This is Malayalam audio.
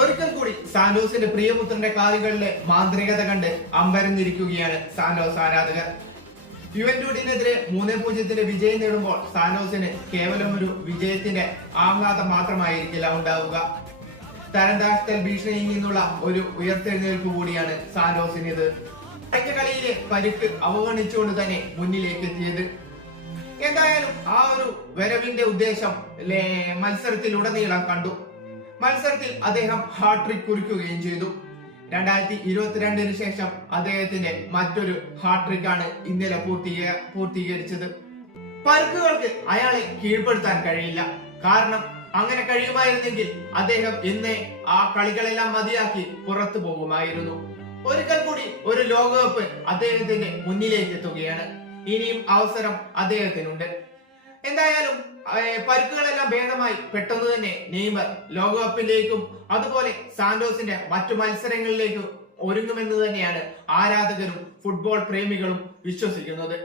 ഒരിക്കൽ കൂടി സാന്റോസിന്റെ പ്രിയപുത്രന്റെ കാലുകളിലെ മാന്ത്രികത കണ്ട് അമ്പരന്നിരിക്കുകയാണ് സാന്റോസ് ആരാധകർ. യുവന്റൂഡിനെതിരെ മൂന്ന് പൂജ്യത്തിന്റെ വിജയം നേടുമ്പോൾ സാന്റോസിന് കേവലം ഒരു വിജയത്തിന്റെ ആഹ്ലാദം മാത്രമായിരിക്കില്ല ഉണ്ടാവുക. തരംതാഴ്ത്തൽ ഭീഷണിയിൽ നിന്നുള്ള ഒരു ഉയർത്തെഴുന്നേൽപ്പ് കൂടിയാണ് സാന്റോസിന് ഇത് കളിയിലെ പരിക്ക് അവഗണിച്ചുകൊണ്ട് തന്നെ മുന്നിലേക്ക് എത്തിയത് എന്തായാലും ആ ഒരു വരവിന്റെ ഉദ്ദേശം മത്സരത്തിൽ മത്സരത്തിലുടനീളം കണ്ടു. മത്സരത്തിൽ അദ്ദേഹം ഹാട്രിക് കുറിക്കുകയും ചെയ്തു. രണ്ടായിരത്തി ഇരുപത്തിരണ്ടിന് ശേഷം അദ്ദേഹത്തിന്റെ മറ്റൊരു ഹാട്രിക് ആണ് ഇന്നലെ പൂർത്തീക പൂർത്തീകരിച്ചത്. പരുക്കുകൾക്ക് അയാളെ കീഴ്പ്പെടുത്താൻ കഴിയില്ല. കാരണം അങ്ങനെ കഴിയുമായിരുന്നെങ്കിൽ അദ്ദേഹം ഇന്ന് ആ കളികളെല്ലാം മതിയാക്കി പുറത്തു പോകുമായിരുന്നു. ഒരിക്കൽ കൂടി ഒരു ലോകകപ്പ് അദ്ദേഹത്തിന്റെ മുന്നിലേക്ക് എത്തുകയാണ്. ഇനിയും അവസരം അദ്ദേഹത്തിനുണ്ട്. എന്തായാലും പരുക്കുകളെല്ലാം ഭേദമായി. പെട്ടെന്ന് തന്നെ നെയ്മർ ലോകകപ്പിലേക്കും അതുപോലെ സാന്റോസിന്റെ മറ്റു മത്സരങ്ങളിലേക്കും ഒരുങ്ങുമെന്ന് തന്നെയാണ് ആരാധകരും ഫുട്ബോൾ പ്രേമികളും വിശ്വസിക്കുന്നത്.